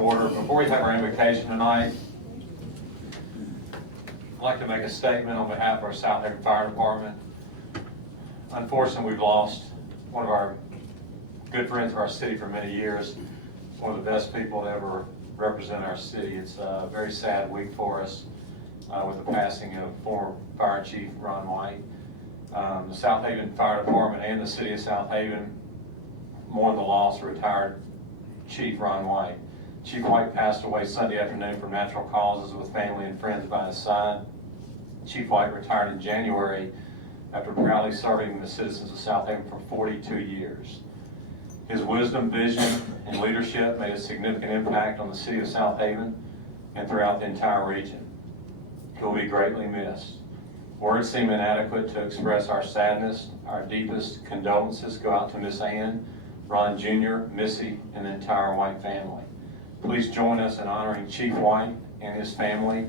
Order. Before we have our invocation tonight, I'd like to make a statement on behalf of our Southaven Fire Department. Unfortunately, we've lost one of our good friends of our city for many years, one of the best people to ever represent our city. It's a very sad week for us with the passing of former Fire Chief Ron White. The Southaven Fire Department and the City of Southaven mourn the loss of retired Chief Ron White. Chief White passed away Sunday afternoon from natural causes with family and friends by his side. Chief White retired in January after proudly serving the citizens of Southaven for 42 years. His wisdom, vision, and leadership made a significant impact on the city of Southaven and throughout the entire region. He will be greatly missed. Words seem inadequate to express our sadness. Our deepest condolences go out to Miss Ann, Ron Jr., Missy, and the entire White family. Please join us in honoring Chief White and his family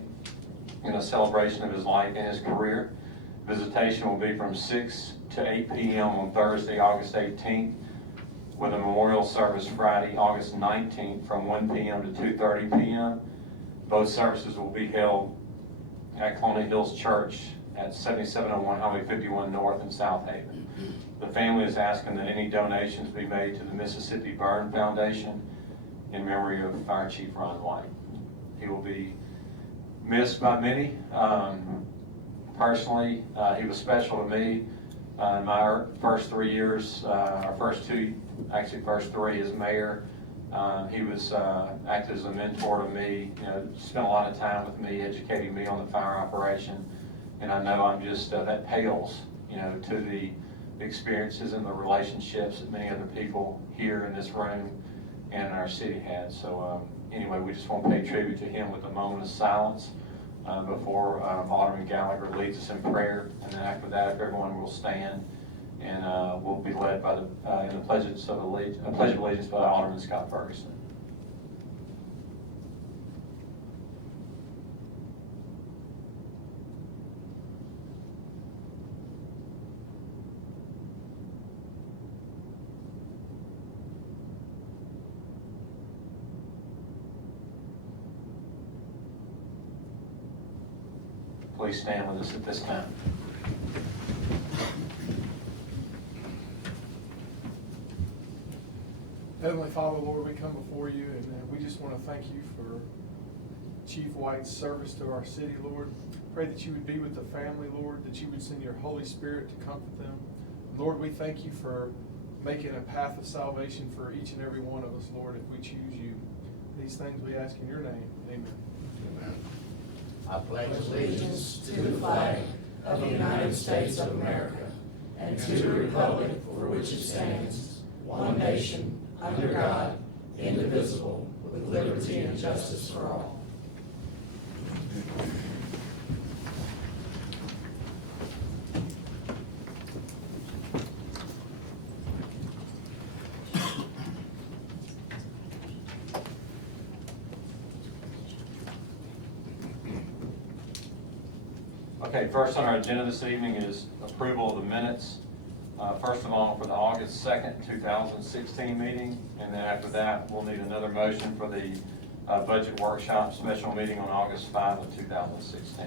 in a celebration of his life and his career. Visitation will be from 6 to 8 p.m. on Thursday, August 18th, with a memorial service Friday, August 19th from 1 p.m. to 2:30 p.m. Both services will be held at Colonial Hills Church at 7701 Highway 51 North in Southaven. The family is asking that any donations be made to the Mississippi Burn Foundation in memory of Fire Chief Ron White. He will be missed by many. Personally, he was special to me in my first 3 years, our first three as mayor. He was acted as a mentor to me, spent a lot of time with me, educating me on the fire operation. And I know I'm just, that pales, to the experiences and the relationships that many other people here in this room and in our city had. So anyway, we just want to pay tribute to him with a moment of silence before Alderman Gallagher leads us in prayer. And then after that, if everyone will stand, and we'll be led by in the pledge of allegiance by Alderman Scott Ferguson. Please stand with us at this time. Heavenly Father, Lord, we come before you, and we just want to thank you for Chief White's service to our city, Lord. Pray that you would be with the family, Lord, that you would send your Holy Spirit to comfort them. Lord, we thank you for making a path of salvation for each and every one of us, Lord, if we choose you. These things we ask in your name. Amen. Amen. I pledge allegiance to the flag of the United States of America and to the republic for which it stands, one nation, under God, indivisible, with liberty and justice for all. Okay, first on our agenda this evening is approval of the minutes. First of all, for the August 2nd, 2016 meeting, and then after that, we'll need another motion for the budget workshop special meeting on August 5 of 2016.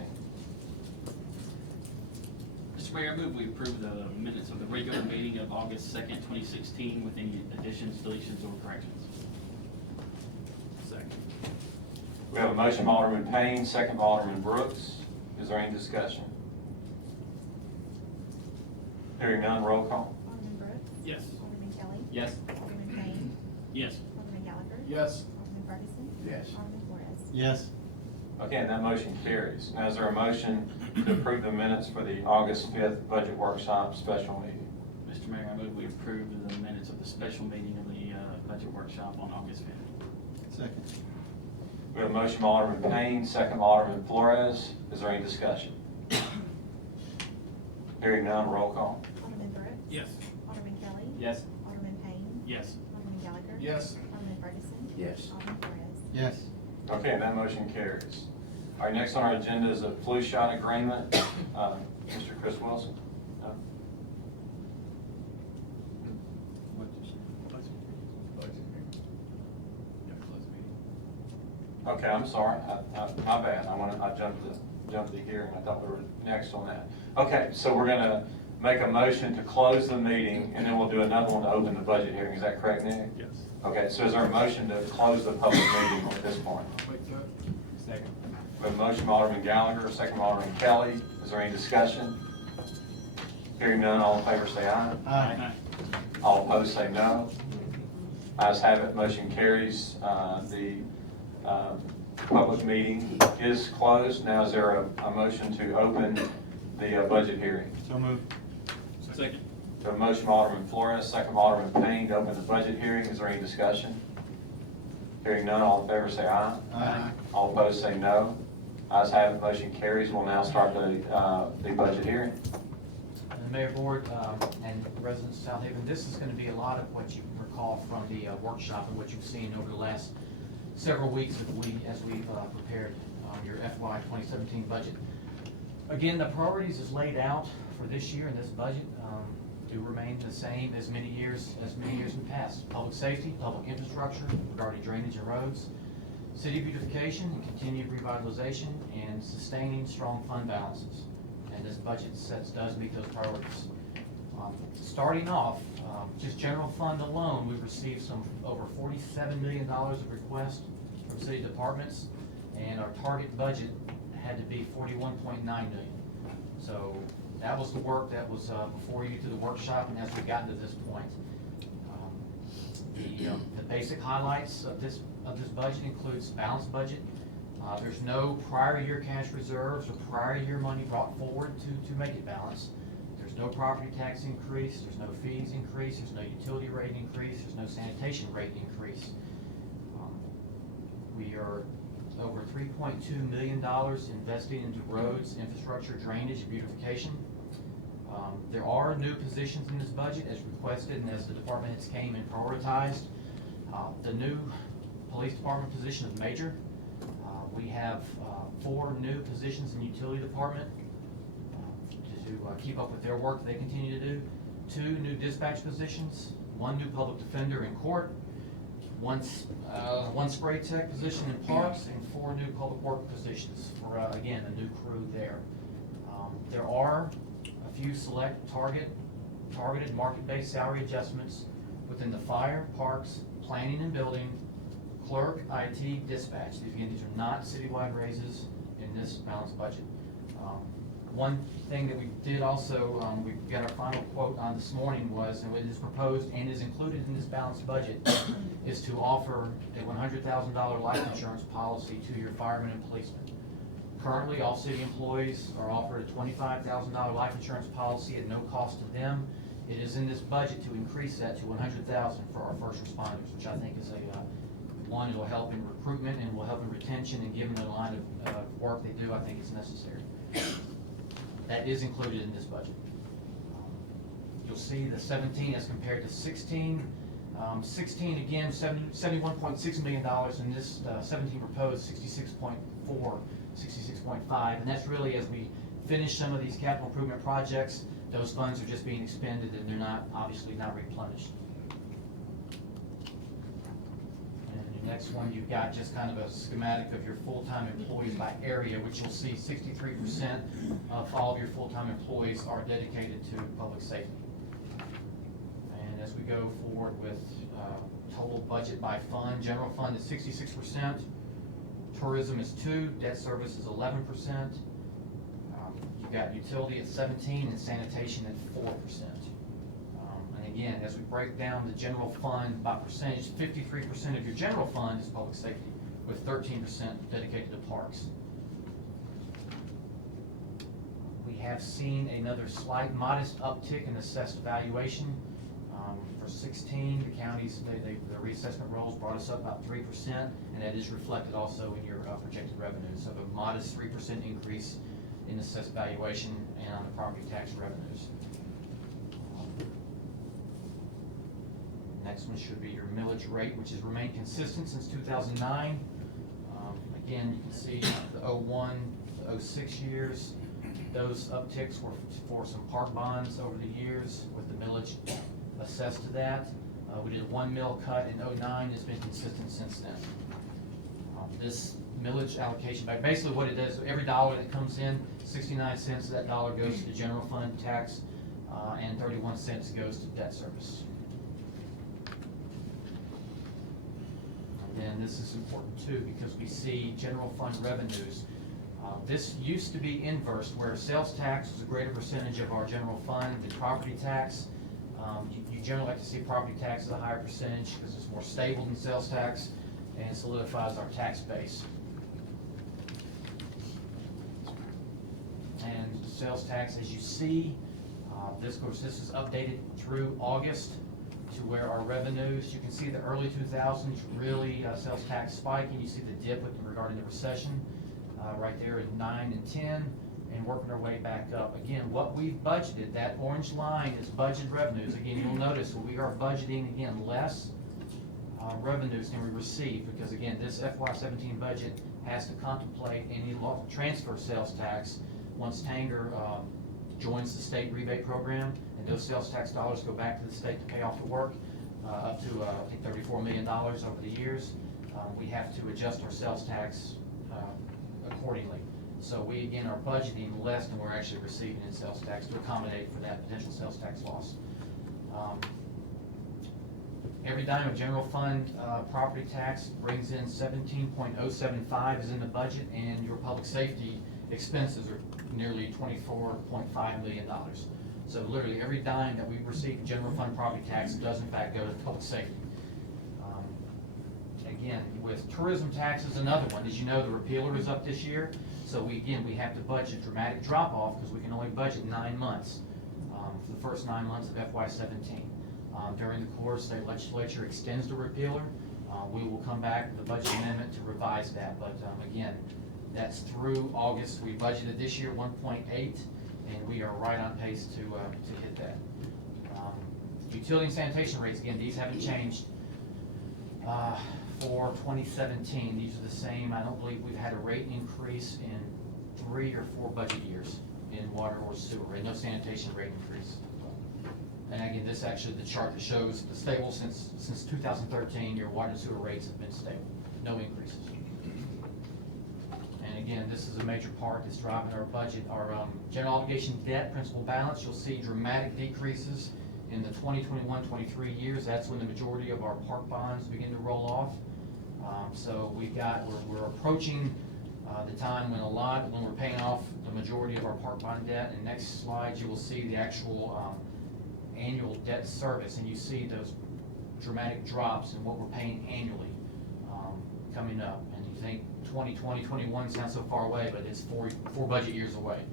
Mr. Mayor, I move we approve the minutes of the regular meeting of August 2nd, 2016 with any additions, deletions, or corrections. Second. We have a motion by Alderman Payne, second by Alderman Brooks. Is there any discussion? Hearing none, roll call. Alderman Brooks? Yes. Alderman Kelly? Yes. Alderman Payne? Yes. Alderman Gallagher? Yes. Alderman Ferguson? Yes. Alderman Flores? Yes. Okay, and that motion carries. Now, is there a motion to approve the minutes for the August 5th budget workshop special meeting? Mr. Mayor, I move we approve the minutes of the special meeting of the budget workshop on August 5th. Second. We have a motion by Alderman Payne, second by Alderman Flores. Is there any discussion? Hearing none, roll call. Alderman Brooks? Yes. Alderman Kelly? Yes. Alderman Payne? Yes. Alderman Gallagher? Yes. Alderman Ferguson? Yes. Alderman Flores? Yes. Okay, and that motion carries. All right, next on our agenda is a flu shot agreement. Mr. Chris Wilson. No? What did you say? Budget meeting. Yeah, closed meeting. Okay, I'm sorry, my bad, I jumped the hearing, I thought we were next on that. Okay, so we're gonna make a motion to close the meeting, and then we'll do another one to open the budget hearing, is that correct, Nick? Yes. Okay, so is there a motion to close the public meeting at this point? I'll make that. Second. We have a motion by Alderman Gallagher, second by Alderman Kelly, is there any discussion? Hearing none, all in favor say aye. Aye. All opposed say no. Ayes have it, motion carries. The public meeting is closed. Now is there a motion to open the budget hearing? So moved. Second. We have a motion by Alderman Flores, second by Alderman Payne to open the budget hearing. Is there any discussion? Hearing none, all in favor say aye. Aye. All opposed say no. Ayes have it, motion carries. We'll now start the budget hearing. And Mayor, Board, and residents of Southaven, this is going to be a lot of what you recall from the workshop and what you've seen over the last several weeks as we've prepared your FY 2017 budget. Again, the priorities as laid out for this year in this budget do remain the same as many years in the past. Public safety, public infrastructure regarding drainage and roads, city beautification and continued revitalization, and sustaining strong fund balances. And this budget does meet those priorities. Starting off, just general fund alone, we've received over $47 million of requests from city departments, and our target budget had to be $41.9 million. So that was the work that was before you through the workshop, and as we've gotten to this point. The basic highlights of this budget includes balanced budget. There's no prior year cash reserves or prior year money brought forward to make it balanced. There's no property tax increase, there's no fees increase, there's no utility rate increase, there's no sanitation rate increase. We are over $3.2 million investing into roads, infrastructure, drainage, beautification. There are new positions in this budget as requested and as the department heads came and prioritized. The new police department position is major. We have 4 new positions in the utility department to keep up with their work they continue to do. 2 new dispatch positions, 1 new public defender in court, one spray tech position in parks, and 4 new public work positions for, again, a new crew there. There are a few select targeted market-based salary adjustments within the fire, parks, planning and building, clerk, IT, dispatch. These are not citywide raises in this balanced budget. One thing that we did also, we got our final quote on this morning was, and it is proposed and is included in this balanced budget, is to offer a $100,000 life insurance policy to your firemen and policemen. Currently, all city employees are offered a $25,000 life insurance policy at no cost to them. It is in this budget to increase that to $100,000 for our first responders, which I think is one, it will help in recruitment and will help in retention, and given the line of work they do, I think it's necessary. That is included in this budget. You'll see the 17 as compared to 16. 16 again, $71.6 million, and this 17 proposed 66.4, 66.5, and that's really as we finish some of these capital improvement projects. Those funds are just being expended and they're not, obviously not replenished. Next one, you've got just kind of a schematic of your full-time employees by area, which you'll see 63% of all of your full-time employees are dedicated to public safety. And as we go forward with total budget by fund, general fund is 66%, tourism is 2%, debt service is 11%, you've got utility at 17% and sanitation at 4%. Again, as we break down the general fund by percentage, 53% of your general fund is public safety, with 13% dedicated to parks. We have seen another slight, modest uptick in assessed valuation. For 16, the counties, the reassessment rolls brought us up about 3%, and that is reflected also in your projected revenues. So a modest 3% increase in assessed valuation and on the property tax revenues. Next one should be your millage rate, which has remained consistent since 2009. Again, you can see the 01, the 06 years. Those upticks were for some park bonds over the years with the millage assessed to that. We did a 1 mil cut in 09. It's been consistent since then. this millage allocation back. Basically what it does, every dollar that comes in, 69 cents of that dollar goes to the general fund tax, and 31 cents goes to debt service. And then this is important too, because we see general fund revenues. This used to be inverse, where sales tax was a greater percentage of our general fund than property tax. You generally like to see property tax as a higher percentage because it's more stable than sales tax and solidifies our tax base. And sales tax, as you see, this is updated through August to where our revenues, you can see the early 2000s really sales tax spiking. You see the dip with regarding the recession right there in 9 and 10, and working our way back up. Again, what we've budgeted, that orange line is budget revenues. Again, you'll notice we are budgeting again less revenues than we receive, because again, this FY17 budget has to contemplate any transfer sales tax once Tanger joins the state rebate program, and those sales tax dollars go back to the state to pay off the work, up to I think $34 million over the years. We have to adjust our sales tax accordingly. So we again are budgeting less than we're actually receiving in sales tax to accommodate for that potential sales tax loss. Every dime of general fund property tax brings in 17.075 is in the budget, and your public safety expenses are nearly $24.5 million. So literally every dime that we receive in general fund property tax does in fact go to public safety. Again, with tourism tax is another one. As you know, the repealer is up this year. So we have to budget dramatic drop off because we can only budget 9 months for the first 9 months of FY17. During the course, the legislature extends the repealer. We will come back with a budget amendment to revise that. But again, that's through August. We budgeted this year 1.8, and we are right on pace to hit that. Utility and sanitation rates, again, these haven't changed for 2017. These are the same. I don't believe we've had a rate increase in 3 or 4 budget years in water or sewer, and no sanitation rate increase. And again, this actually the chart that shows the stable since 2013. Your water and sewer rates have been stable, no increases. And again, this is a major part that's driving our budget. Our general obligation debt principal balance, you'll see dramatic decreases in the 2021-23 years. That's when the majority of our park bonds begin to roll off. So we're approaching the time when we're paying off the majority of our park bond debt. And next slide, you will see the actual annual debt service, and you see those dramatic drops in what we're paying annually coming up. And you think 2020, 21 sounds so far away, but it's four budget years away.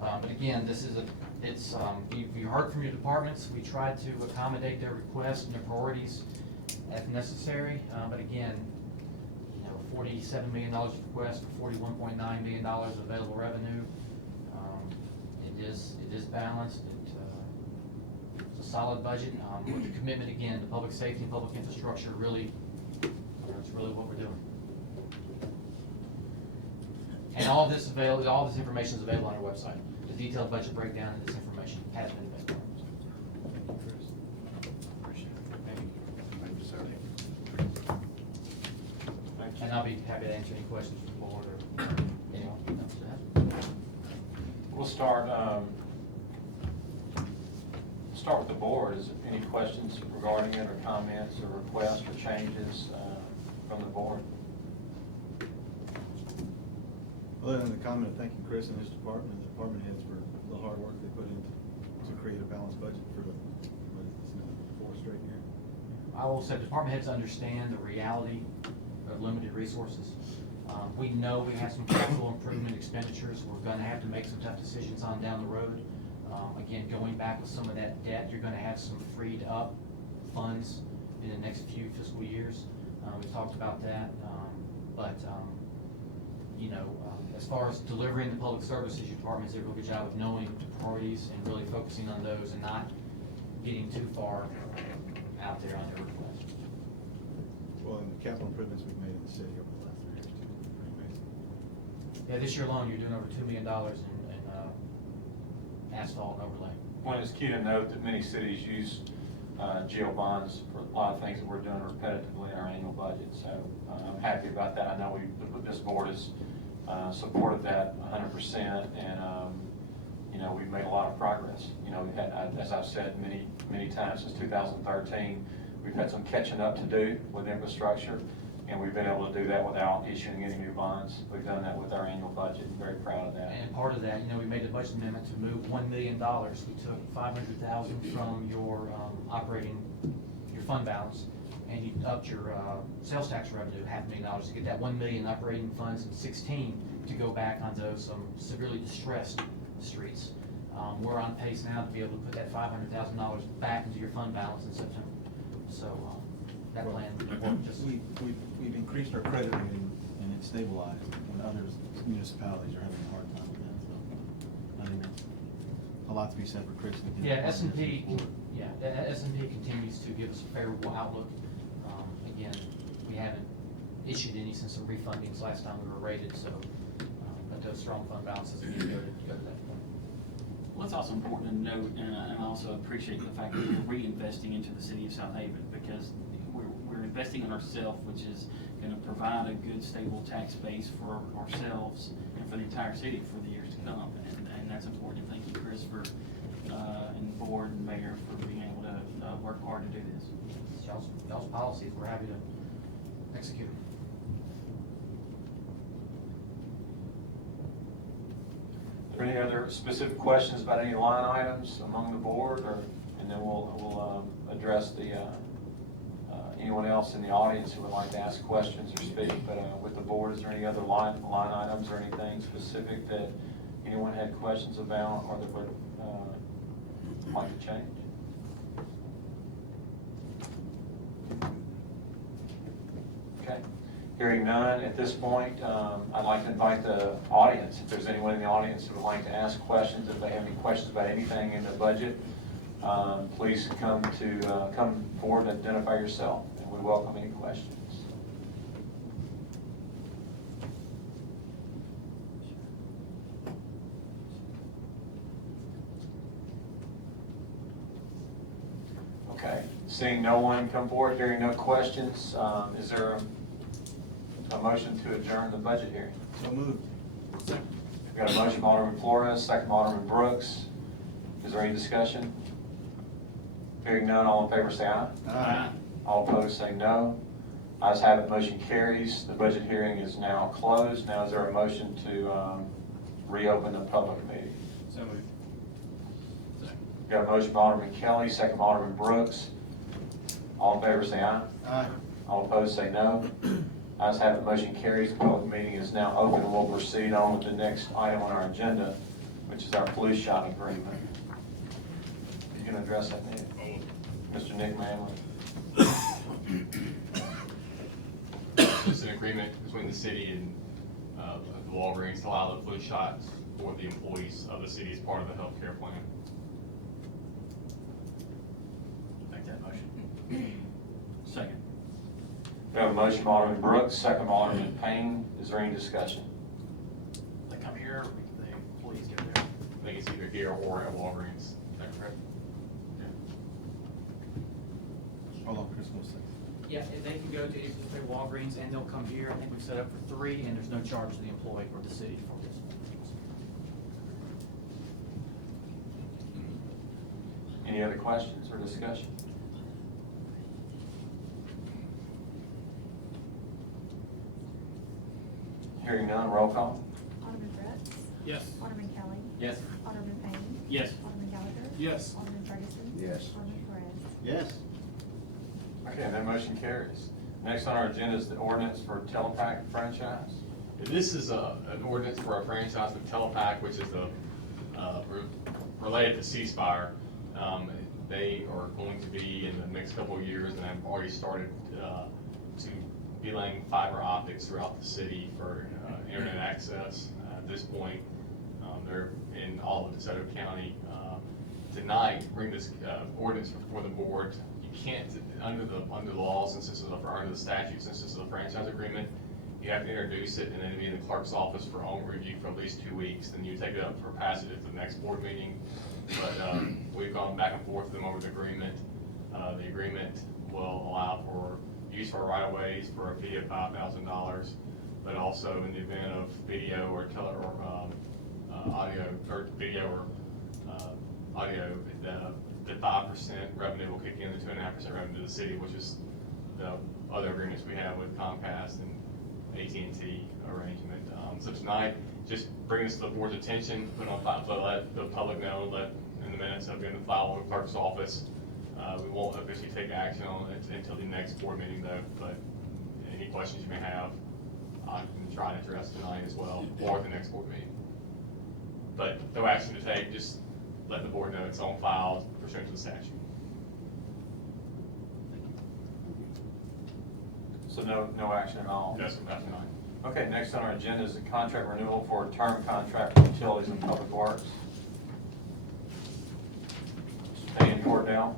But again, you heard from your departments. We tried to accommodate their requests and their priorities as necessary. But again, $47 million request for $41.9 million available revenue. It is balanced. It's a solid budget with the commitment again to public safety and public infrastructure. It's really what we're doing. And all this information is available on our website. The detailed budget breakdown of this information has been available. And I'll be happy to answer any questions from the board or anyone else to that. We'll start with the board. Is there any questions regarding it, or comments, or requests, or changes from the board? Other than the comment of thanking Chris and his department and the department heads for the hard work they put in to create a balanced budget for the 4th straight year. I will say department heads understand the reality of limited resources. We know we have some capital improvement expenditures we're going to have to make some tough decisions on down the road. Again, going back with some of that debt, you're going to have some freed up funds in the next few fiscal years. We talked about that, as far as delivering the public services, your departments did a real good job of knowing the priorities and really focusing on those and not getting too far out there on their request. Well, and the capital improvements we've made in the city over the last 3 years too, pretty amazing. Yeah, this year alone, you're doing over $2 million in asphalt and overlay. Well, it's key to note that many cities use GO bonds for a lot of things that we're doing repetitively in our annual budget. So I'm happy about that. I know this board has supported that 100%, and you know, we've made a lot of progress. You know, we've had, as I've said many times since 2013, we've had some catching up to do with infrastructure, and we've been able to do that without issuing any new bonds. We've done that with our annual budget. I'm very proud of that. And part of that, you know, we made a budget amendment to move $1 million. We took $500,000 from your your fund balance, and you upped your sales tax revenue $500,000 to get that $1 million operating funds in 16 to go back onto some severely distressed streets. We're on pace now to be able to put that $500,000 back into your fund balance in September. So that plan worked just. We've increased our credit rating and it's stabilized when other municipalities are having a hard time with that, so I think that's a lot to be said for Chris. and his Yeah, department. S&P continues to give us a favorable outlook. Again, we haven't issued any since the refundings last time we were rated, so, but those strong fund balances need to go to that point. Well, it's also important to note, and I also appreciate the fact that we're reinvesting into the city of Southaven, because we're investing in ourselves, which is gonna provide a good, stable tax base for ourselves and for the entire city for the years to come, and that's important. Thank you, Chris, for, and the board and mayor for being able to work hard to do this. It's y'all's policies, we're happy to execute them. Are there any other specific questions about any line items among the board, or, and then we'll address the, anyone else in the audience who would like to ask questions or speak, but with the board, is there any other line items or anything specific that anyone had questions about or that would like to change? Okay. Hearing none, at this point, I'd like to invite the audience, if there's anyone in the audience who would like to ask questions, if they have any questions about anything in the budget, please come forward and identify yourself, and we welcome any questions. Okay, seeing no one come forward, hearing no questions, is there a motion to adjourn the budget hearing? So moved. We've got a motion by Alderman Flores, second by Alderman Brooks. Is there any discussion? Hearing none, all in favor say aye. Aye. All opposed say no. Ayes have it, motion carries. The budget hearing is now closed. Now is there a motion to reopen the public meeting? So moved. We've got a motion by Alderman Kelly, second by Alderman Brooks. All in favor say aye. Aye. All opposed say no. Ayes have it, motion carries. The public meeting is now open, and we'll proceed on with the next item on our agenda, which is our flu shot agreement. You can address that, Nick. Mr. Nick Manley. It's an agreement between the city and the Walgreens to allow the flu shots for the employees of the city as part of the health care plan. Make that motion. Second. We have a motion by Alderman Brooks, second by Alderman Payne. Is there any discussion? They come here, the employees get there. I think it's either here or at Walgreens. Is that correct? Hold on, Chris, one second. Yeah, they can go to Walgreens and they'll come here. I think we've set up for 3, and there's no charge to the employee or the city for this. Any other questions or discussion? Hearing none, roll call. Alderman Brooks. Yes. Alderman Kelly. Yes. Alderman Payne. Yes. Alderman Gallagher. Yes. Alderman Ferguson. Yes. Alderman Flores. Yes. Okay, that motion carries. Next on our agenda is the ordinance for Telepack franchise. This is an ordinance for our franchise with Telepack, which is related to ceasefire. They are going to be in the next couple of years, and I've already started to be laying fiber optics throughout the city for internet access. At this point, they're in all of DeSoto County. Tonight, bring this ordinance before the board. You can't, under the laws, since this is under the statute, since this is a franchise agreement, you have to introduce it and then be in the clerk's office for own review for at least 2 weeks. Then you take it up for passage at the next board meeting. But we've gone back and forth with them over the agreement. The agreement will allow for use of our right-of-ways for a fee of $5,000, but also in the event of video or audio, or video or audio, the 5% revenue will kick in, the 2.5% revenue to the city, which is the other agreements we have with Comcast and AT&T arrangement. So tonight, just bring this to the board's attention, put on file, so let the public know, let in the minutes of in the file with the clerk's office. We won't officially take action on it until the next board meeting though, but any questions you may have, I can try and address tonight as well, or at the next board meeting. But no action to take, just let the board know it's on file pursuant to the statute. So no action at all? That's about tonight. Okay, next on our agenda is the contract renewal for a term contract for utilities and public works. Dan Cordell.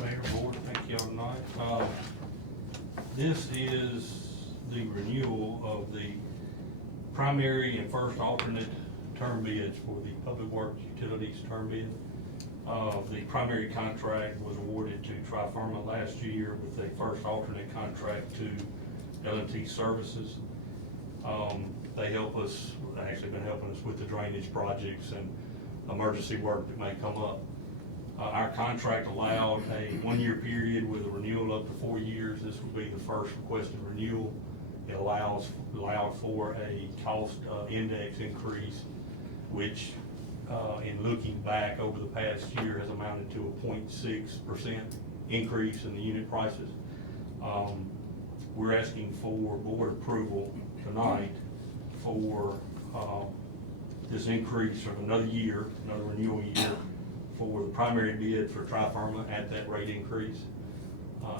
Mayor, Board, thank you all tonight. This is the renewal of the primary and first alternate term bids for the Public Works Utilities term bid. The primary contract was awarded to Tri-Pharma last year with a first alternate contract to L&T Services. They help us, actually been helping us with the drainage projects and emergency work that may come up. Our contract allowed a 1-year period with a renewal up to 4 years. This will be the first requested renewal. It allowed for a cost index increase, which in looking back over the past year has amounted to a 0.6% increase in the unit prices. We're asking for board approval tonight for this increase of another year, another renewal year for the primary bid for Tri-Pharma at that rate increase,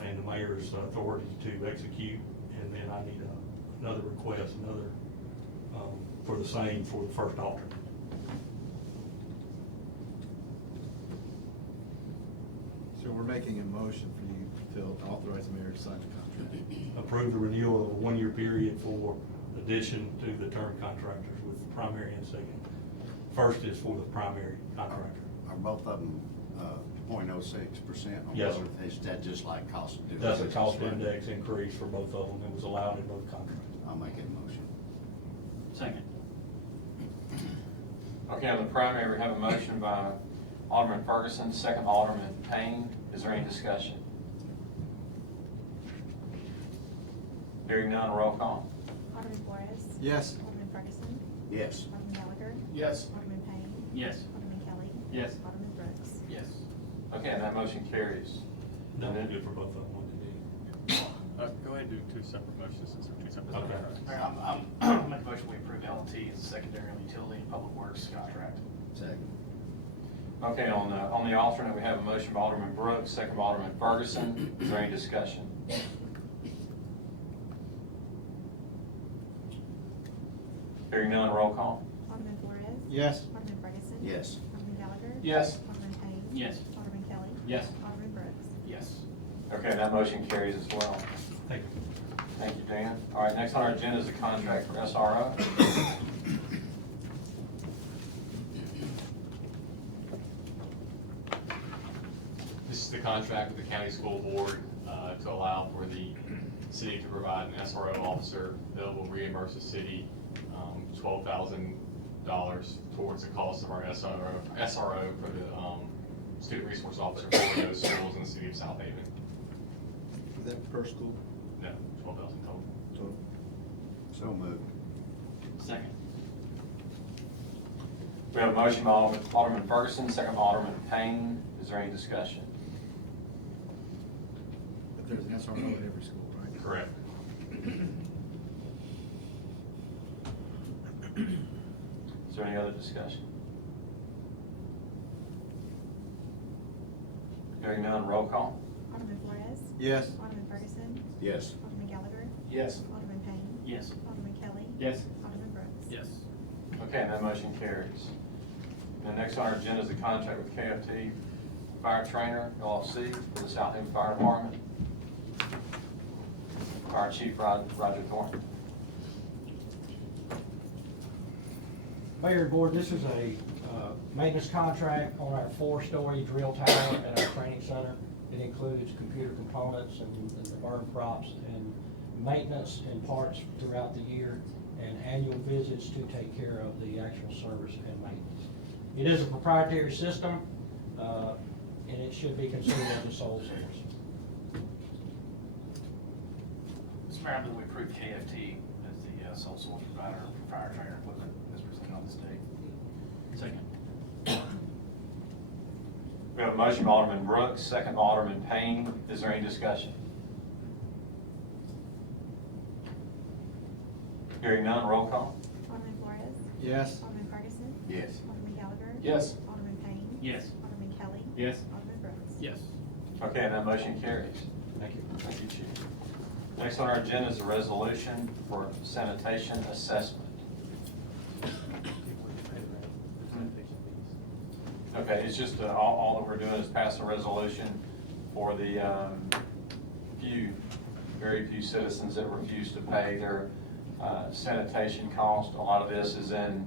and the mayor's authority to execute. And then I need another request, for the same for the first alternate. So we're making a motion for you to authorize the mayor to sign the contract. Approve the renewal of a 1-year period for addition to the term contractors with the primary and second. First is for the primary contractor. Are both of them 0.06% on Yes, both? sir. Is that just like cost of doing That's a business, cost right? index increase for both of them. It was allowed in both contracts. I'll make a motion. Second. Okay, on the primary, we have a motion by Alderman Ferguson, second Alderman Payne. Is there any discussion? Hearing none, roll call. Alderman Flores. Yes. Alderman Ferguson. Yes. Alderman Gallagher. Yes. Alderman Payne. Yes. Alderman Kelly. Yes. Alderman Brooks. Yes. Okay, and that motion carries. No, they're good for both of them. What they did. Go ahead and do two separate motions since they're two separate. Okay. contracts. I'm make a motion we approve L&T as a secondary on the utility and public works contract. Second. Okay, on the alternate, we have a motion by Alderman Brooks, second by Alderman Ferguson. Is there any discussion? Hearing none, roll call. Alderman Flores. Yes. Alderman Ferguson. Yes. Alderman Gallagher. Yes. Alderman Payne. Yes. Alderman Kelly. Yes. Alderman Brooks. Yes. Okay, that motion carries as well. Thank you. Thank you, Dan. All right, next on our agenda is the contract for SRO. This is the contract with the county school board to allow for the city to provide an SRO officer that will reimburse the city $12,000 towards the cost of our SRO for the student resource officer for those schools in the city of Southaven. Is that per school? No, $12,000 total. Total? So moved. Second. We have a motion by Alderman Ferguson, second by Alderman Payne. Is there any discussion? But there's an SRO at every school, right? Correct. Is there any other discussion? Hearing none, roll call. Alderman Flores. Yes. Alderman Ferguson. Yes. Alderman Gallagher. Yes. Alderman Payne. Yes. Alderman Kelly. Yes. Alderman Brooks. Yes. Okay, and that motion carries. And the next on our agenda is the contract with KFT Fire Trainer LLC for the Southaven Fire Department. Fire Chief Roger Thornton. Mayor and Board, this is a maintenance contract on our 4-story drill tower at our training center. It includes computer components and the burn props and maintenance and parts throughout the year and annual visits to take care of the actual service and maintenance. It is a proprietary system, and it should be considered as a sole source. Mr. Mayor, I move we approve KFT as the sole source provider for fire training equipment as presented on this date. Second. We have a motion by Alderman Brooks, second by Alderman Payne. Is there any discussion? Hearing none, roll call. Alderman Flores. Yes. Alderman Ferguson. Yes. Alderman Gallagher. Yes. Alderman Payne. Yes. Alderman Kelly. Yes. Alderman Brooks. Yes. Okay, and that motion carries. Thank you. Thank you, Chief. Next on our agenda is a resolution for sanitation assessment. Okay, it's just, all that we're doing is pass a resolution for the very few citizens that refuse to pay their sanitation cost. A lot of this is in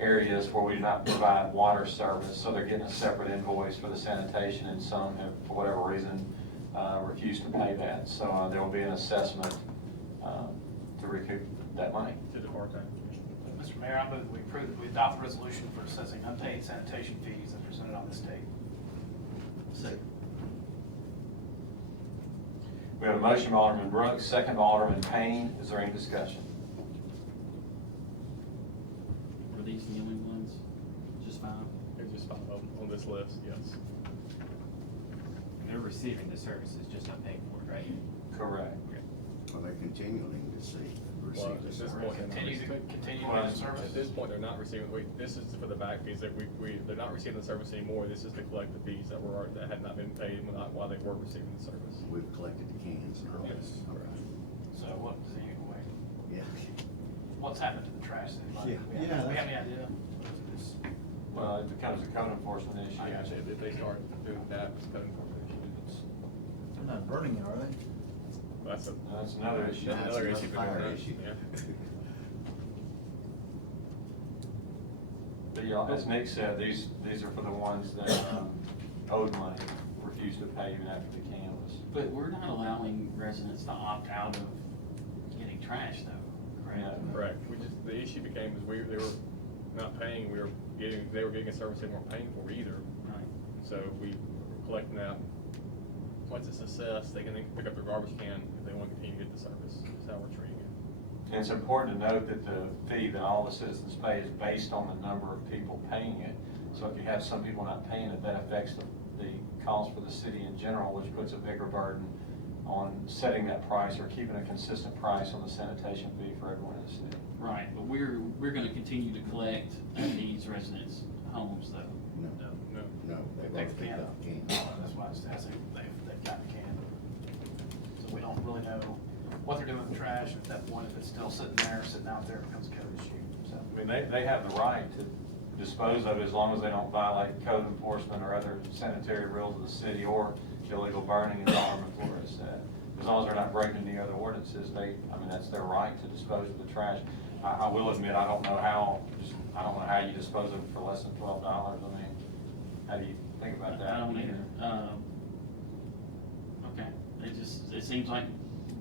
areas where we do not provide water service, so they're getting a separate invoice for the sanitation, and some have, for whatever reason, refused to pay that. So there will be an assessment to recoup that money. To the part-time. Mr. Mayor, I move we adopt the resolution for assessing unpaid sanitation fees as presented on this date. Second. We have a motion by Alderman Brooks, second by Alderman Payne. Is there any discussion? Were these the only ones? Just 5? There's just 5 on this list, yes. They're receiving the services, just not paying for it, right? Correct. Well, they're continuing to receive Well, at this this service. point, they're not Continue Well, the service. At this point, they're not receiving, this is for the back fees, that they're not receiving the service anymore. This is to collect the fees that had not been paid while they were receiving the service. We've collected the cans now. Yes. All right. So what does he wait? Yeah. What's happened to the trash? Yeah. We have any idea? Well, it becomes a code enforcement issue. I got you. If they start doing that, it's code enforcement issues. They're not burning it, are they? That's Another issue. That's another another issue. for fire them, issue. yeah. But yeah, as Nick said, these are for the ones that owed money, refused to pay even after the can was. But we're not allowing residents to opt out of getting trash though, correct? Yeah. Correct. The issue became is they were not paying, they were getting a service they weren't paying for either. Right. So we were collecting that. Once it's assessed, they can then pick up their garbage can if they want to continue to get the service. That's how we're treating it. And it's important to note that the fee that all the citizens pay is based on the number of people paying it. So if you have some people not paying it, that affects the cost for the city in general, which puts a bigger burden on setting that price or keeping a consistent price on the sanitation fee for everyone in the city. Right, but we're gonna continue to collect at these residents' homes though. No, No. no, they They want take to the pick can. up cans. That's why it's asking, they've got the can. So we don't really know what they're doing with the trash at that point. If it's still sitting out there, it becomes a code issue, so. I mean, they have the right to dispose of it as long as they don't violate code enforcement or other sanitary rules of the city or illegal burning, as Alderman Flores said. As long as they're not breaking any other ordinances, that's their right to dispose of the trash. I will admit, I don't know how you dispose of it for less than $12. I mean, how do you think about that? I don't either. Okay, it seems like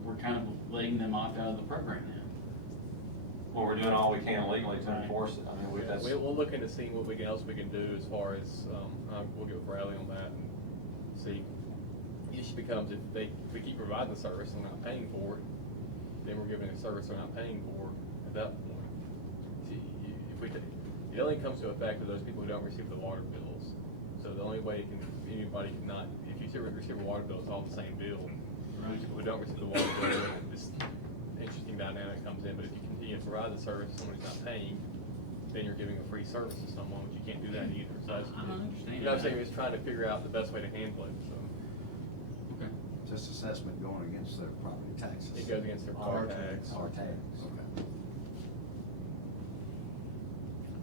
we're kind of letting them opt out of the program now. Well, we're doing all we can legally to enforce it. I mean, that's. We'll look into seeing what else we can do as far as, we'll get with Bradley on that and see. The issue becomes if we keep providing the service and we're not paying for it, then we're giving a service they're not paying for at that point. See, it only comes to effect of those people who don't receive the water bills. So the only way anybody can not, if you receive a water bill, it's all the same bill. Those people who don't receive the water bill, this interesting dynamic comes in, but if you continue to provide the service, somebody's not paying, then you're giving a free service to someone, but you can't do that either. So that's, I understand. you know what I'm saying, we're just trying to figure out the best way to handle it, so. Okay. This assessment going against their property taxes. It goes against their car tax. Car tax, okay.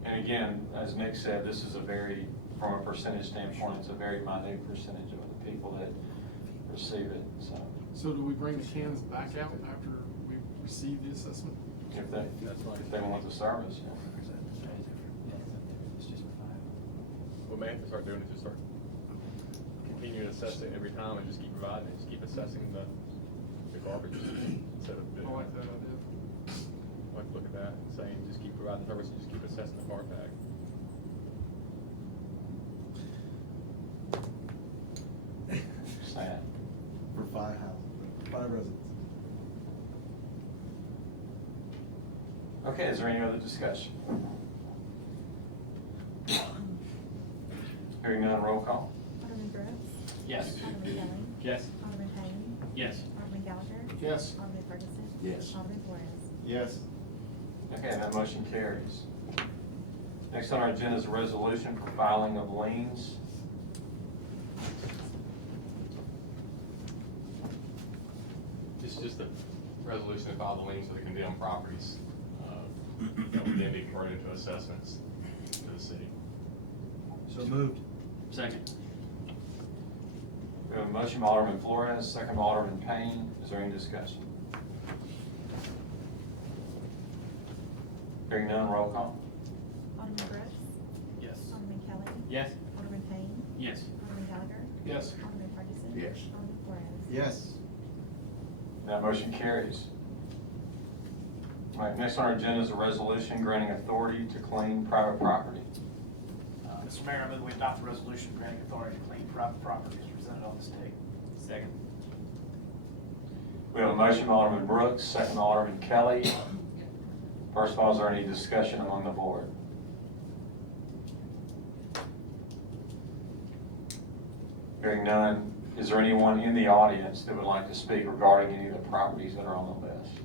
And again, as Nick said, this is from a percentage standpoint, it's a very minute percentage of the people that receive it, so. So do we bring the cans back out after we receive the assessment? If they want the service, yeah. we may have to start doing is just start continuing to assess it every time and just keep providing it, just keep assessing the garbage instead of. I like that idea. Like, look at that and saying, just keep providing service, just keep assessing the car tag. Sad. For 5 houses, 5 residents. Okay, is there any other discussion? Hearing none, roll call. Alderman Brooks. Yes. Alderman Kelly. Yes. Alderman Payne. Yes. Alderman Gallagher. Yes. Alderman Ferguson. Yes. Alderman Flores. Yes. Okay, that motion carries. Next on our agenda is a resolution for filing of liens. This is just a resolution to file the liens for the condemned properties, that would then be converted into assessments to the city. So moved. Second. We have a motion by Alderman Flores, second by Alderman Payne. Is there any discussion? Hearing none, roll call. Alderman Brooks. Yes. Alderman Kelly. Yes. Alderman Payne. Yes. Alderman Gallagher. Yes. Alderman Ferguson. Yes. Alderman Flores. Yes. That motion carries. All right, next on our agenda is a resolution granting authority to claim private property. Mr. Mayor, I move we adopt the resolution granting authority to claim private property as presented on this tape. Second. We have a motion by Alderman Brooks, second by Alderman Kelly. First of all, is there any discussion among the board? Hearing none, is there anyone in the audience that would like to speak regarding any of the properties that are on the list?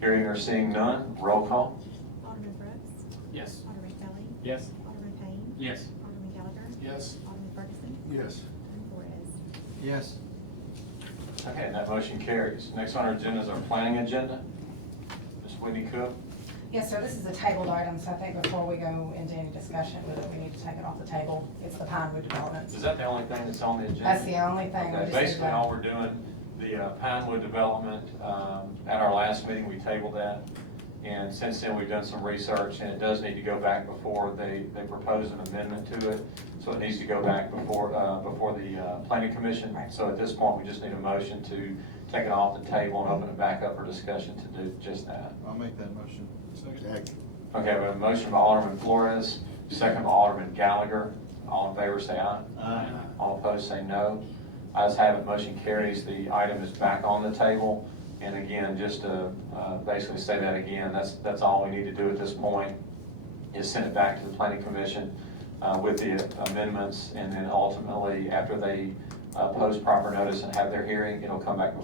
Hearing or seeing none, roll call. Alderman Brooks. Yes. Alderman Kelly. Yes. Alderman Payne. Yes. Alderman Gallagher. Yes. Alderman Ferguson. Yes. Alderman Flores. Yes. Okay, that motion carries. Next on our agenda is our planning agenda. Ms. Whitney Cook. Yes, sir, this is a tabled item, so I think before we go into any discussion with it, we need to take it off the table. It's the Pinewood Development. Is that the only thing that's on the agenda? That's the only thing. We Okay, just need basically, to- all we're doing, the Pinewood development, at our last meeting, we tabled that. And since then, we've done some research, and it does need to go back before they propose an amendment to it. So it needs to go back before the planning commission. So at this point, we just need a motion to take it off the table and open it back up for discussion to do just that. I'll make that motion. Second. Okay, we have a motion by Alderman Flores, second by Alderman Gallagher. All in favor, say aye. Aye. All opposed, say no. Ayes have it, motion carries. The item is back on the table. And again, just to basically say that again, that's all we need to do at this point, is send it back to the planning commission with the amendments, and then ultimately, after they post proper notice and have their hearing, it'll come back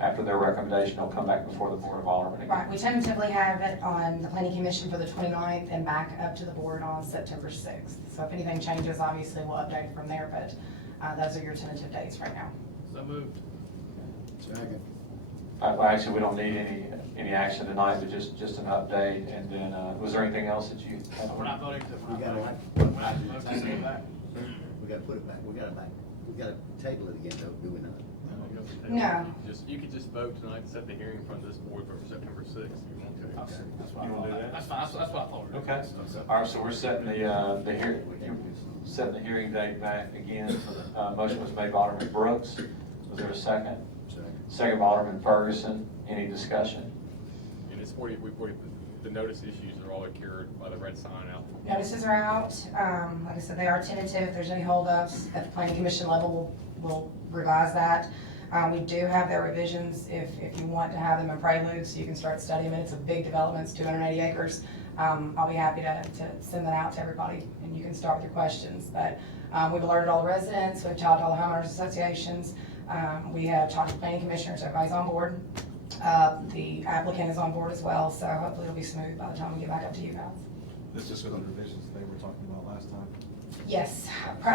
after their recommendation, it'll come back before the Board of Aldermen again. Right, we tentatively have it on the Planning Commission for the 29th and back up to the board on September 6th. So if anything changes, obviously we'll update from there, but those are your tentative dates right now. So moved. Second. Well, actually, we don't need any action tonight, but just an update. And then, was there anything else that you had? We're not voting, We gotta- we're not voting to send it back. We gotta put it back, we gotta table it again, though, do we not? No. You could just vote tonight to set the hearing in front of this board for September 6th if you want to. Okay, that's what I You wanna do thought. that? That's fine, that's what I thought. Okay. All right, so we're setting setting the hearing date back again. Motion was made by Alderman Brooks. Was there a second? Second. Second by Alderman Ferguson. Any discussion? And it's the notice issues are all cured by the red sign out. Notices are out. Like I said, they are tentative. If there's any holdups at the Planning Commission level, we'll revise that. We do have their revisions if you want to have them in prelude, so you can start studying them. It's a big development, it's 280 acres. I'll be happy to send that out to everybody, and you can start with your questions. But we've alerted all the residents, we've talked to all the homeowners associations, we have talked to planning commissioners, everybody's on board. The applicant is on board as well, so hopefully it'll be smooth by the time we get back up to you guys. This just goes on revisions they were talking about last time. Yes,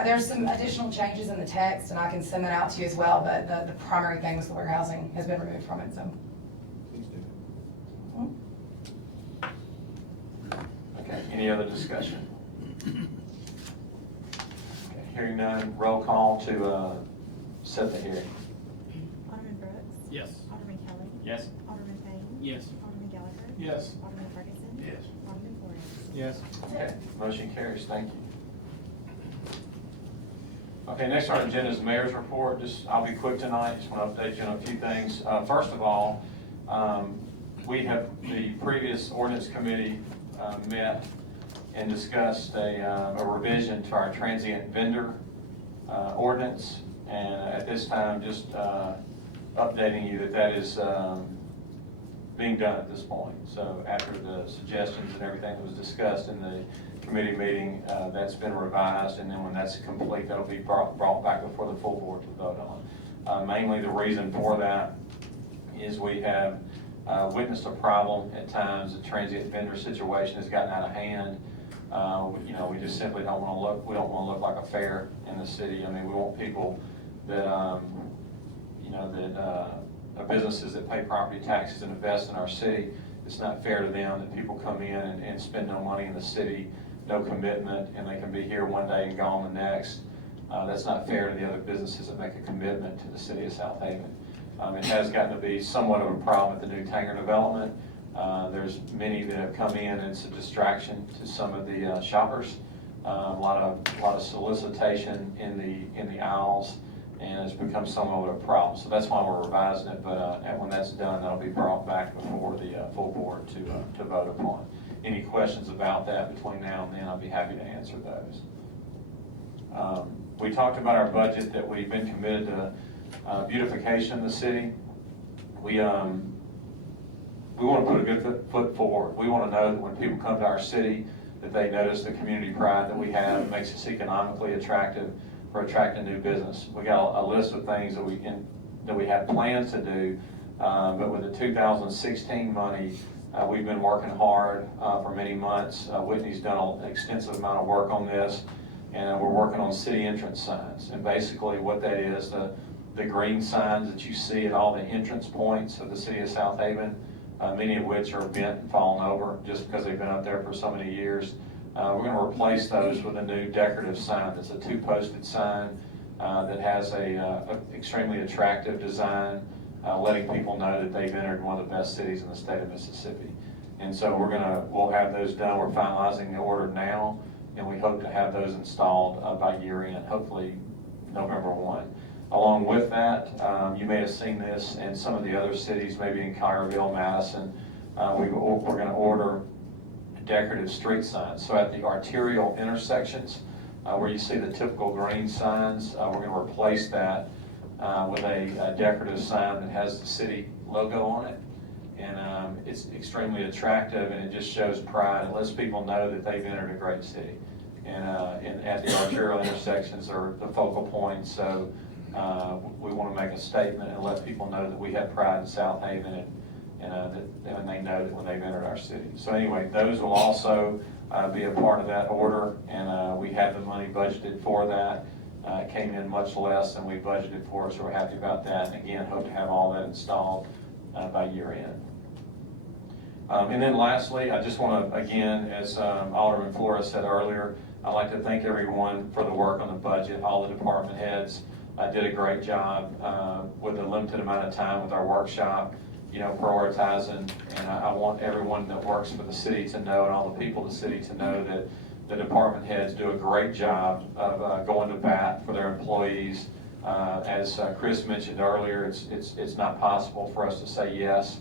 there's some additional changes in the text, and I can send that out to you as well, but the primary thing was the warehousing has been removed from it, so. Please do. Okay, any other discussion? Okay, hearing none, roll call to set the hearing. Alderman Brooks. Yes. Alderman Kelly. Yes. Alderman Payne. Yes. Alderman Gallagher. Gallagher? Yes. Alderman Ferguson? Yes. Alderman Flores? Yes. Okay, motion carries, thank you. Okay, next on our agenda is the mayor's report. I'll be quick tonight, just want to update you on a few things. First of all, the previous ordinance committee met and discussed a revision to our transient vendor ordinance. And at this time, just updating you that is being done at this point. So after the suggestions and everything that was discussed in the committee meeting, that's been revised, and then when that's complete, that'll be brought back before the full board to vote on. Mainly the reason for that is we have witnessed a problem at times. The transient vendor situation has gotten out of hand. We just simply don't want to look like a fair in the city. I mean, we want people that, businesses that pay property taxes and invest in our city. It's not fair to them that people come in and spend no money in the city, no commitment, and they can be here one day and gone the next. That's not fair to the other businesses that make a commitment to the city of Southaven. It has gotten to be somewhat of a problem at the new Tanger development. There's many that have come in, and it's a distraction to some of the shoppers. A lot of solicitation in the aisles, and it's become somewhat of a problem. So that's why we're revising it, but when that's done, that'll be brought back before the full board to vote upon. Any questions about that between now and then, I'll be happy to answer those. We talked about our budget, that we've been committed to beautification of the city. We want to put a good foot forward. We want to know that when people come to our city, that they notice the community pride that we have. It makes us economically attractive for attracting new business. We got a list of things that we have plans to do, but with the 2016 money, we've been working hard for many months. Whitney's done an extensive amount of work on this, and we're working on city entrance signs. And basically what that is, the green signs that you see at all the entrance points of the city of Southaven, many of which are bent and fallen over just because they've been up there for so many years. We're going to replace those with a new decorative sign. That's a two-posted sign that has a extremely attractive design, letting people know that they've entered one of the best cities in the state of Mississippi. And so we'll have those done. We're finalizing the order now, and we hope to have those installed by year end, hopefully November 1. Along with that, you may have seen this in some of the other cities, maybe in Collierville, Madison. We're going to order decorative street signs. So at the arterial intersections, where you see the typical green signs, we're going to replace that with a decorative sign that has the city logo on it. And it's extremely attractive, and it just shows pride. It lets people know that they've entered a great city. And at the arterial intersections are the focal points. So we want to make a statement and let people know that we have pride in Southaven, and they know that when they've entered our city. So anyway, those will also be a part of that order, and we have the money budgeted for that. It came in much less than we budgeted for, so we're happy about that. And again, hope to have all that installed by year end. And then lastly, I just want to, again, as Alderman Flores said earlier, I'd like to thank everyone for the work on the budget. All the department heads did a great job with a limited amount of time with our workshop, prioritizing. And I want everyone that works for the city to know, and all the people in the city to know, that the department heads do a great job of going to bat for their employees. As Chris mentioned earlier, it's not possible for us to say yes,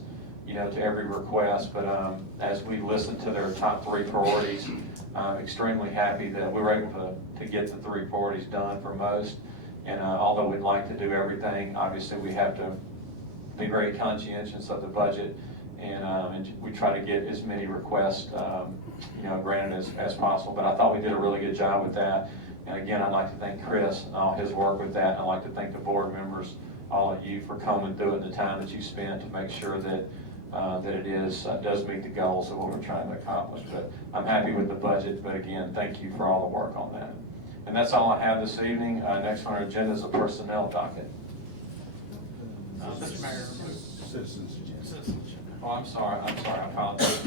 to every request, but as we listen to their top 3 priorities, I'm extremely happy that we were able to get the 3 priorities done for most. And although we'd like to do everything, obviously we have to be very conscientious of the budget, and we try to get as many requests, granted as possible. But I thought we did a really good job with that. And again, I'd like to thank Chris and all his work with that. And I'd like to thank the board members, all of you, for coming through it, the time that you spent to make sure that it does meet the goals of what we're trying to accomplish. But I'm happy with the budget, but again, thank you for all the work on that. And that's all I have this evening. Next on our agenda is a personnel docket. Mr. Mayor. Citizens agenda. Citizens agenda. Oh, I'm sorry, I apologize.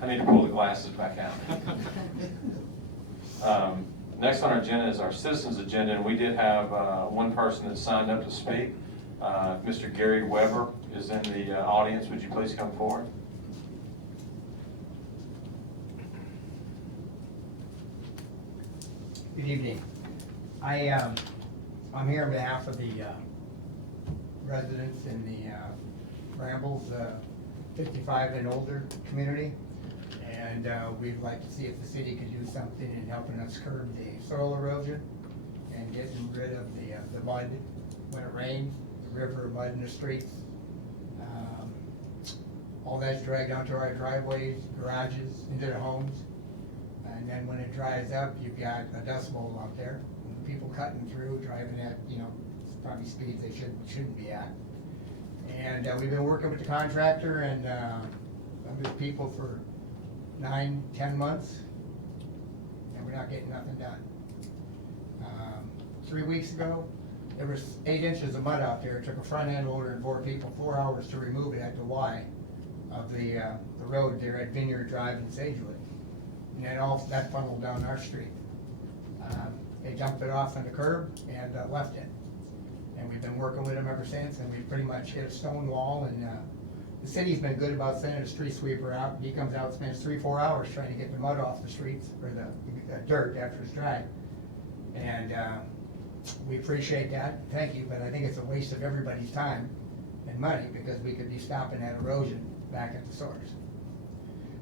I need to pull the glasses back out. Next on our agenda is our citizens agenda, and we did have one person that signed up to speak, Mr. Gary Weber. is in the audience. Would you please come forward? Good evening. I'm here on behalf of the residents in the Brambles 55 and older community. And we'd like to see if the city could do something in helping us curb the soil erosion and getting rid of the mud when it rains, the river mud in the streets. All that's dragged onto our driveways, garages, into the homes. And then when it dries up, you've got a dust bowl out there. And people cutting through, driving at, probably speeds they shouldn't be at. And we've been working with the contractor and other people for 9-10 months, and we're not getting nothing done. 3 weeks ago, there was 8 inches of mud out there. It took a front end loader and 4 people 4 hours to remove it at the Y of the road there at Vineyard Drive in Sagewood. And then all that funneled down our street. They dumped it off on the curb and left it. And we've been working with them ever since, and we've pretty much hit a stone wall. And the city's been good about sending a street sweeper out. He comes out, spends 3-4 hours trying to get the mud off the streets, or the dirt after it's dry. And we appreciate that, thank you, but I think it's a waste of everybody's time and money, because we could be stopping that erosion back at the source.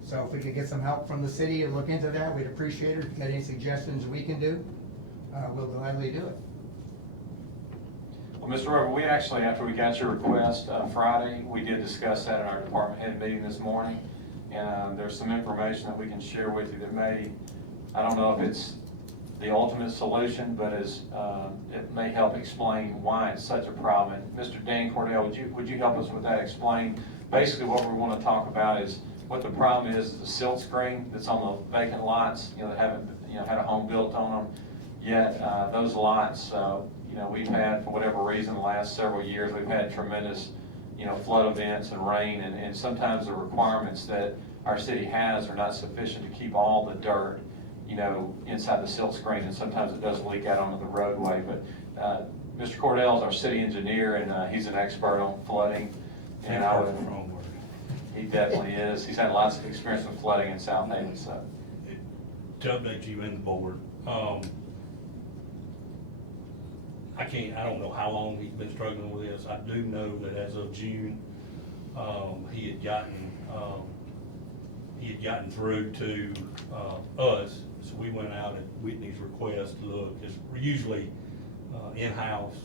So if we could get some help from the city to look into that, we'd appreciate it. If you got any suggestions we can do, we'll gladly do it. Well, Mr. Rover, we actually, after we got your request Friday, we did discuss that in our department head meeting this morning. And there's some information that we can share with you that may, I don't know if it's the ultimate solution, but it may help explain why it's such a problem. And Mr. Dan Cordell, would you help us with that? Explain basically what we want to talk about is what the problem is the silt screen that's on the vacant lots, that haven't, had a home built on them yet. Those lots, we've had, for whatever reason, the last several years, we've had tremendous, flood events and rain, and sometimes the requirements that our city has are not sufficient to keep all the dirt, inside the silt screen, and sometimes it does leak out onto the roadway. But Mr. Cordell is our city engineer, and he's an expert on flooding. And he definitely is. He's had lots of experience with flooding in Southaven. So to update you and the board, I don't know how long he's been struggling with this. I do know that as of June, he had gotten through to us. So we went out at Whitney's request to look. It's usually in-house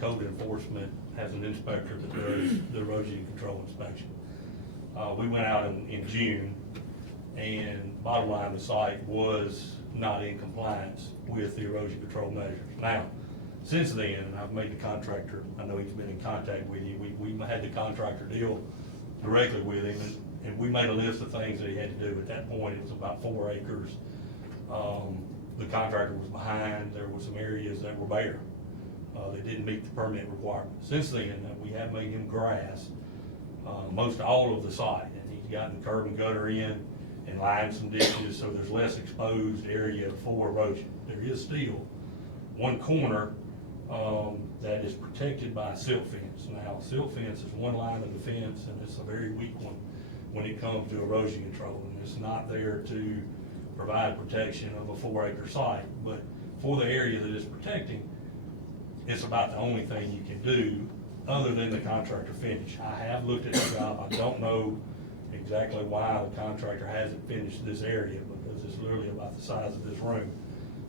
code enforcement has an inspector that does the erosion control inspection. We went out in June, and bottom line, the site was not in compliance with the erosion control measures. Now, since then, and I've made the contractor, I know he's been in contact with you, we had the contractor deal directly with him, and we made a list of things that he had to do. At that point, it was about 4 acres. The contractor was behind. There were some areas that were bare. They didn't meet the permit requirements. Since then, we have made him grass most all of the site, and he's gotten curb and gutter in and lined some ditches, so there's less exposed area for erosion. There is still one corner that is protected by a silt fence. Now, silt fence is one line of the fence, and it's a very weak one when it comes to erosion control, and it's not there to provide protection of a 4-acre site. But for the area that it's protecting, it's about the only thing you can do other than the contractor finish. I have looked at the job. I don't know exactly why the contractor hasn't finished this area, because it's literally about the size of this room.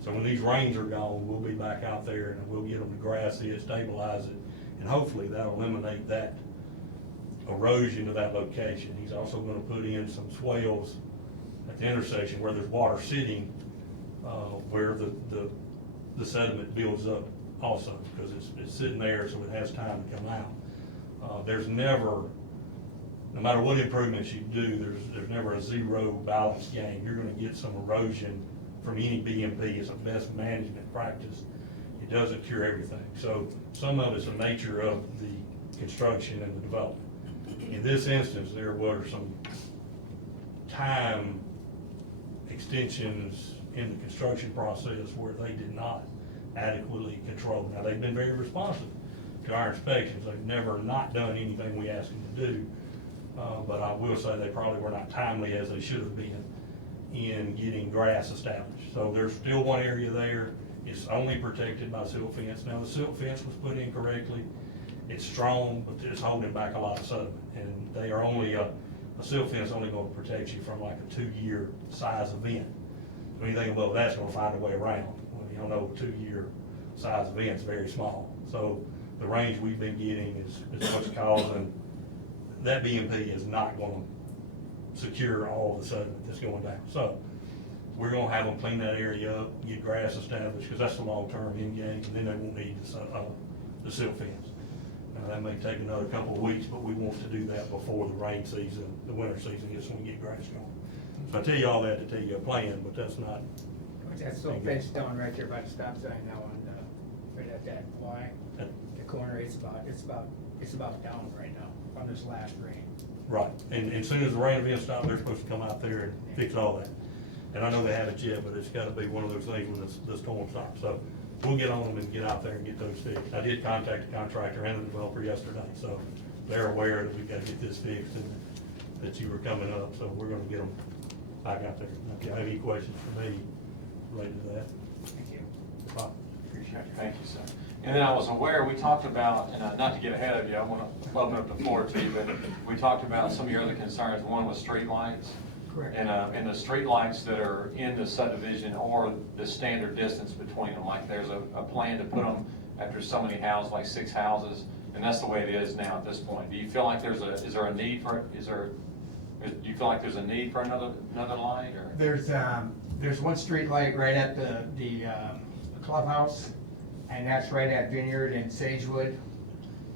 So when these rains are gone, we'll be back out there and we'll get them to grass it, stabilize it, and hopefully that'll eliminate that erosion of that location. He's also going to put in some swales at the intersection where there's water sitting, where the sediment builds up also, because it's sitting there, so it has time to come out. There's never, no matter what improvements you do, there's never a zero balance game. You're going to get some erosion from any BMP. It's a best management practice. It doesn't cure everything. So some of it's the nature of the construction and the development. In this instance, there were some time extensions in the construction process where they did not adequately control. Now, they've been very responsive to our inspections. They've never not done anything we asked them to do. But I will say they probably were not timely as they should have been in getting grass established. So there's still one area there. It's only protected by silt fence. Now, the silt fence was put in correctly. It's strong, but it's holding back a lot of sediment. And they are only, a silt fence only gonna protect you from like a 2-year size event. So anything above that's gonna find a way around. Well, you don't know, 2-year size event's very small. So the range we've been getting is what's causing, that BMP is not gonna secure all the sediment that's going down. So we're gonna have them clean that area up, get grass established, because that's the long-term end game, and then they won't need the silt fence. Now, that may take another couple of weeks, but we want to do that before the rain season, the winter season gets when we get grass going. So I tell you all that to tell you a plan, but that's not. That's still fence down right there by the stop sign now on, right at that Y, the corner, it's about down right now on this last rain. Right, and as soon as the rain event stops, they're supposed to come out there and fix all that. And I know they haven't yet, but it's gotta be one of those things when the storm stops. So we'll get on them and get out there and get those fixed. I did contact the contractor and the developer yesterday, so they're aware that we've gotta get this fixed and that you were coming up, so we're gonna get them back out there. If you have any questions for me related to that. Thank you. Bob? Appreciate it. Thank you, sir. And then I was aware, we talked about, and not to get ahead of you, I want to open up the floor to you, but we talked about some of your other concerns. One was street lights. Correct. And the street lights that are in the subdivision or the standard distance between them, like there's a plan to put them after so many houses, like 6 houses, and that's the way it is now at this point. Do you feel like is there a need for, do you feel like there's a need for another light, or? There's one street light right at the clubhouse, and that's right at Vineyard and Sagewood.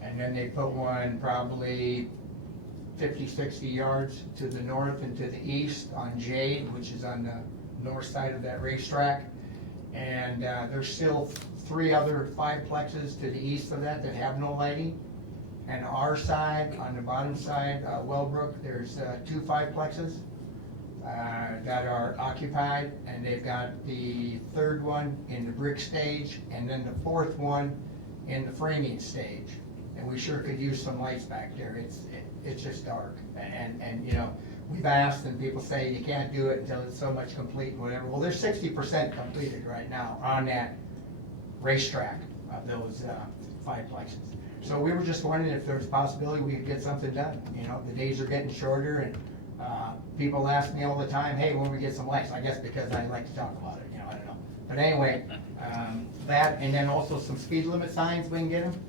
And then they put one probably 50, 60 yards to the north and to the east on Jade, which is on the north side of that racetrack. And there's still 3 other 5-plexes to the east of that have no lighting. And our side, on the bottom side, Wellbrook, there's 2 5-plexes that are occupied, and they've got the 3rd one in the brick stage, and then the 4th one in the framing stage. And we sure could use some lights back there. It's just dark. And you know, we've asked, and people say you can't do it until it's so much complete and whatever. Well, there's 60% completed right now on that racetrack of those 5-plexes. So we were just wondering if there was a possibility we could get something done. You know, the days are getting shorter, and people ask me all the time, hey, when we get some lights? I guess because I like to talk about it, you know, I don't know. But anyway, that, and then also some speed limit signs, we can get them.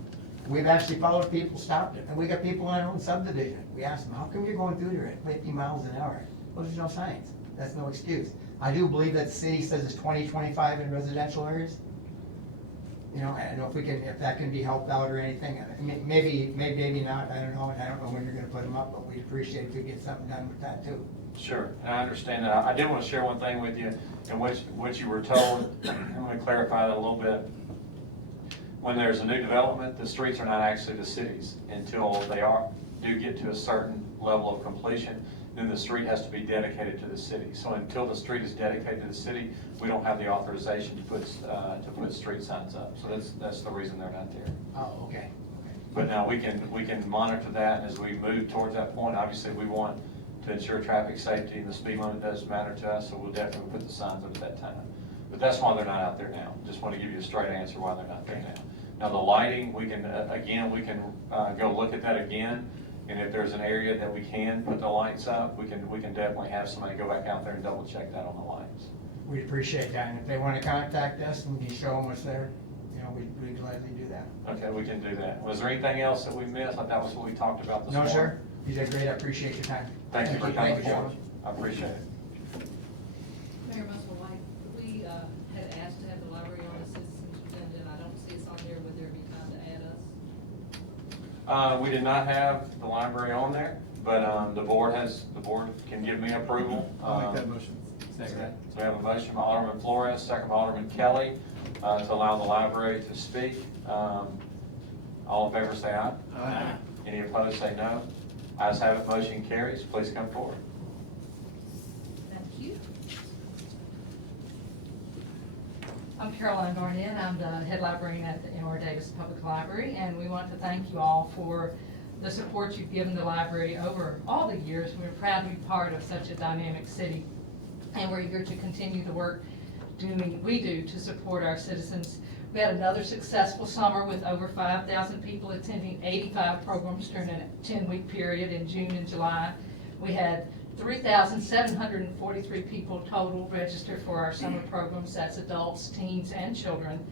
We've actually followed people, stopped it, and we got people in our own subdivision. We asked them, how come you're going through there at 50 miles an hour? Well, there's no signs. That's no excuse. I do believe that the city says it's 20, 25 in residential areas. You know, I don't know if that can be helped out or anything. I mean, maybe not, I don't know, and I don't know when you're gonna put them up, but we'd appreciate if we get something done with that too. Sure, and I understand that. I did want to share one thing with you, in which you were told. I'm going to clarify that a little bit. When there's a new development, the streets are not actually the city's until they do get to a certain level of completion. Then the street has to be dedicated to the city. So until the street is dedicated to the city, we don't have the authorization to put street signs up. So that's the reason they're not there. Oh, okay. But now we can monitor that, and as we move towards that point, obviously we want to ensure traffic safety, and the speed limit does matter to us, so we'll definitely put the signs up at that time. But that's why they're not out there now. Just want to give you a straight answer why they're not there now. Now the lighting, we can go look at that again, and if there's an area that we can put the lights up, we can definitely have somebody go back out there and double check that on the lights. We'd appreciate that, and if they want to contact us and you show them what's there, you know, we'd gladly do that. Okay, we can do that. Was there anything else that we missed? Like that was what we talked about this morning? No, sir. You did great. I appreciate your time. Thank you for coming Thank you, forward. gentlemen. I appreciate it. Mayor Musselwhite, we had asked to have the library on the citizens agenda, and I don't see us on there. Would there be time to add us? We did not have the library on there, but the board can give me approval. I'll make that motion. So we have a motion by Alderman Flores, second by Alderman Kelly, to allow the library to speak. All in favor say aye. Aye. Any opposed say no. Ayes have it, motion carries. Please come forward. Thank you. Okay, Caroline Barnett. I'm the head librarian at the M.R. Davis Public Library, and we want to thank you all for the support you've given the library over all the years. We're proud to be part of such a dynamic city, and we're eager to continue the work we do to support our citizens. We had another successful summer with over 5,000 people attending 85 programs during a 10-week period in June and July. We had 3,743 people total registered for our summer programs. That's adults, teens, and children.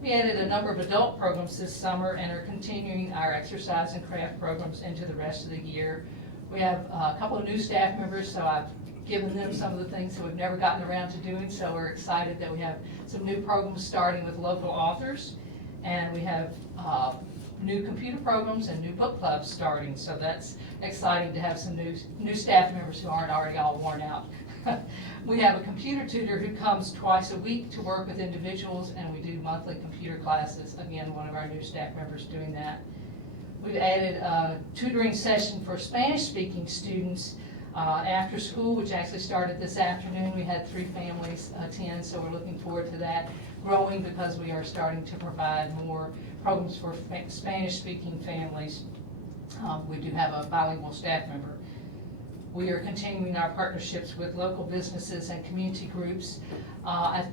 We added a number of adult programs this summer and are continuing our exercise and craft programs into the rest of the year. We have a couple of new staff members, so I've given them some of the things that we've never gotten around to doing, so we're excited that we have some new programs starting with local authors, and we have new computer programs and new book clubs starting, so that's exciting to have some new staff members who aren't already all worn out. We have a computer tutor who comes twice a week to work with individuals, and we do monthly computer classes. Again, one of our new staff members doing that. We've added a tutoring session for Spanish-speaking students after school, which actually started this afternoon. We had 3 families attend, so we're looking forward to that growing because we are starting to provide more programs for Spanish-speaking families. We do have a bilingual staff member. We are continuing our partnerships with local businesses and community groups. I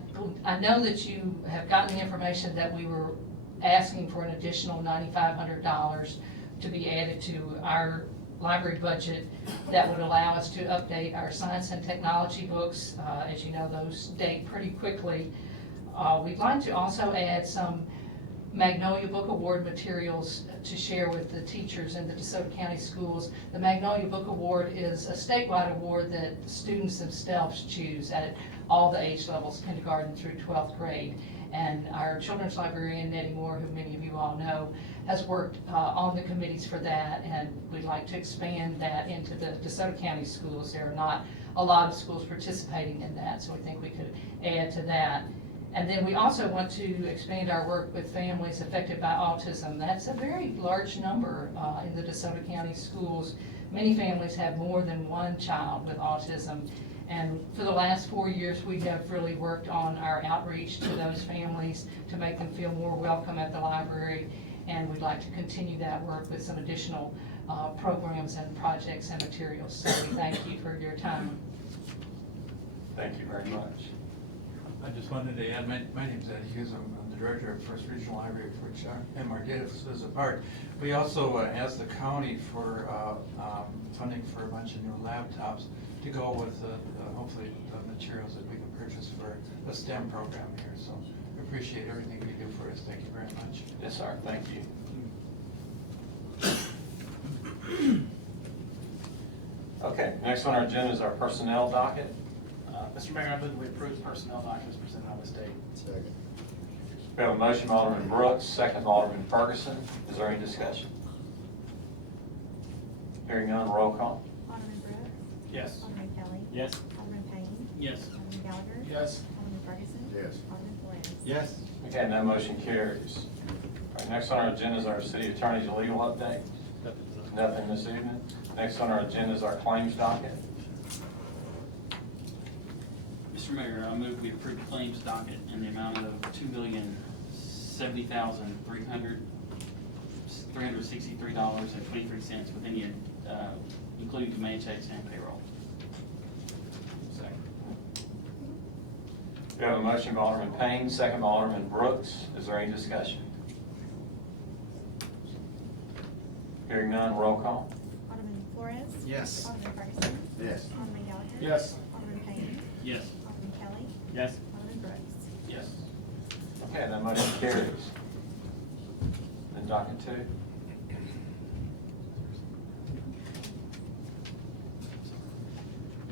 know that you have gotten the information that we were asking for an additional $9,500 to be added to our library budget that would allow us to update our science and technology books. As you know, those date pretty quickly. We'd like to also add some Magnolia Book Award materials to share with the teachers in the DeSoto County schools. The Magnolia Book Award is a statewide award that the students themselves choose at all the age levels, kindergarten through 12th grade. And our children's librarian, Nettie Moore, who many of you all know, has worked on the committees for that, and we'd like to expand that into the DeSoto County schools. There are not a lot of schools participating in that, so we think we could add to that. And then we also want to expand our work with families affected by autism. That's a very large number in the DeSoto County schools. Many families have more than one child with autism. And for the last 4 years, we have really worked on our outreach to those families to make them feel more welcome at the library. And we'd like to continue that work with some additional programs and projects and materials. So we thank you for your time. Thank you very much. I just wanted to add, my name's Eddie Hughes. I'm the director of First Regional Library, of which M.R. Davis is a part. We also asked the county for funding for a bunch of new laptops to go with hopefully the materials that we can purchase for a STEM program here. So we appreciate everything you do for us. Thank you very much. Yes, sir. Thank you. Okay, next on our agenda is our personnel docket. Mr. Mayor, I move we approve the personnel documents presented on this date. Second. We have a motion by Alderman Brooks, second by Alderman Ferguson. Is there any discussion? Hearing none, roll call. Alderman Brooks. Yes. Alderman Kelly. Yes. Alderman Payne. Yes. Alderman Gallagher. Yes. Alderman Ferguson. Yes. Alderman Flores. Yes. Okay, and that motion carries. All right, next on our agenda is our city attorney's legal update. Nothing this evening. Next on our agenda is our claims docket. Mr. Mayor, I move we approve claims docket in the amount of $2,070,363.23 with any, including domain checks and payroll. Second. We have a motion by Alderman Payne, second by Alderman Brooks. Is there any discussion? Hearing none, roll call. Alderman Flores. Yes. Alderman Ferguson. Yes. Alderman Gallagher. Yes. Alderman Payne. Yes. Alderman Kelly. Yes. Alderman Brooks. Yes. Okay, that motion carries. Then docket 2.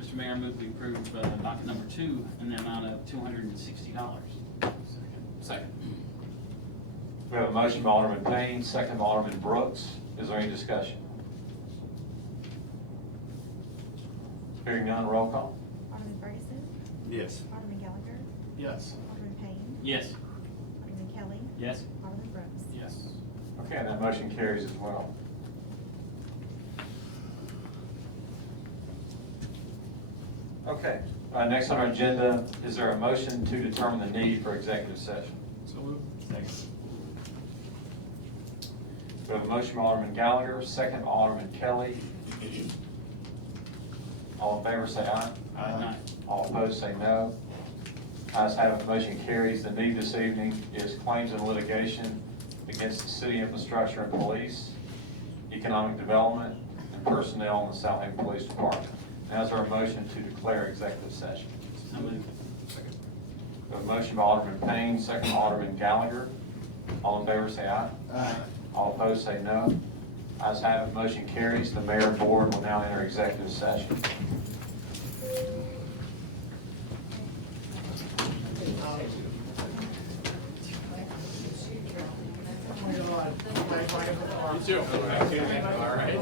Mr. Mayor, I move we approve docket number 2 in the amount of $260. Second. We have a motion by Alderman Payne, second by Alderman Brooks. Is there any discussion? Hearing none, roll call. Alderman Ferguson. Yes. Alderman Gallagher. Yes. Alderman Payne. Yes. Alderman Kelly. Yes. Alderman Brooks. Yes. Okay, that motion carries as well. Okay, Next on our agenda, is there a motion to determine the need for executive session? So moved. Second. We have a motion by Alderman Gallagher, second by Alderman Kelly. All in favor say aye. Aye. All opposed say no. Ayes have it, motion carries. The need this evening is claims and litigation against the city infrastructure and police, economic development, and personnel in the Southaven Police Department. Now is there a motion to declare executive session? So moved. We have a motion by Alderman Payne, second by Alderman Gallagher. All in favor say aye. Aye. All opposed say no. Ayes have it, motion carries. The mayor and board will now enter executive session. You too. All right.